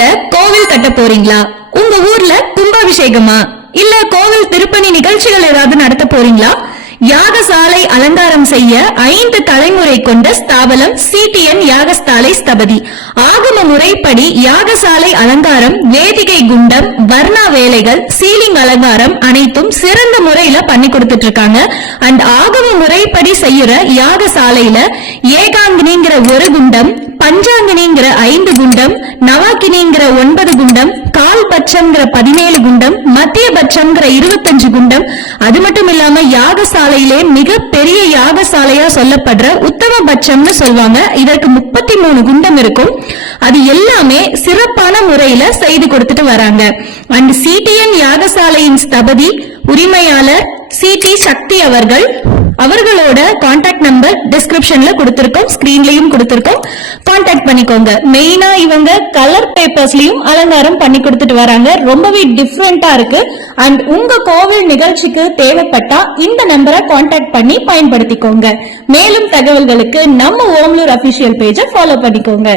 ஊர்ல கோவில் கட்ட போறீங்களா? உங்க ஊர்ல கும்பாபிஷேகமா? இல்ல கோவில் திருப்பணி நிகழ்ச்சிகள் ஏதாவது நடத்த போறீங்களா? யாகசாலை அலங்காரம் செய்ய 5 தலைமுறை கொண்ட ஸ்தாபனம் சிடிஎன் யாகசாலை ஸ்தபதி. ஆகம முறைப்படி யாகசாலை அலங்காரம், வேதிகை குண்டம், வர்ணா வேலைகள், சீலிங் அலங்காரம் அனைத்தும் சிறந்த முறையில பண்ணி கொடுத்துட்டு இருக்காங்க. அண்ட் ஆகம முறைப்படி செய்யற யாகசாலையில ஏகாங்கினிங்கிற 1 குண்டம், பஞ்சாங்கினிங்கிற 5 குண்டம், நவாக்கினிங்கிற 9 குண்டம், கால் பட்சம்ங்கிற 17 குண்டம், மத்திய பட்சம்ங்கிற 25 குண்டம். அது மட்டும் இல்லாம யாகசாலையிலே மிக பெரிய யாகசாலையா சொல்லப்படுற உத்தம பட்சம்னு சொல்வாங்க. இதற்கு 33 குண்டம் இருக்கும். அது எல்லாமே சிறப்பான முறையில செய்து கொடுத்துட்டு வராங்க. அண்ட் சிடிஎன் யாகசாலையின் ஸ்தபதி உரிமையாளர் சிடி சக்தி அவர்களோட கான்டாக்ட் நம்பர் டிஸ்கிரிப்ஷன்ல கொடுத்திருக்கோம், ஸ்கிரீன்லயும் கொடுத்திருக்கோம். கான்டாக்ட் பண்ணிக்கோங்க. மெயினா இவங்க கலர் பேப்பர்ஸ்லயும் அலங்காரம் பண்ணி கொடுத்துட்டு வராங்க. ரொம்பவே டிஃப்ரெண்டா இருக்கு. அண்ட் உங்க கோவில் நிகழ்ச்சிக்கு தேவைப்பட்டா இந்த நம்பரை கான்டாக்ட் பண்ணி பயன்படுத்திக்கோங்க. மேலும் தகவல்களுக்கு நம்ம ஓம்லூர் அபிஷியல் பேஜை ஃபாலோ பண்ணிக்கோங்க.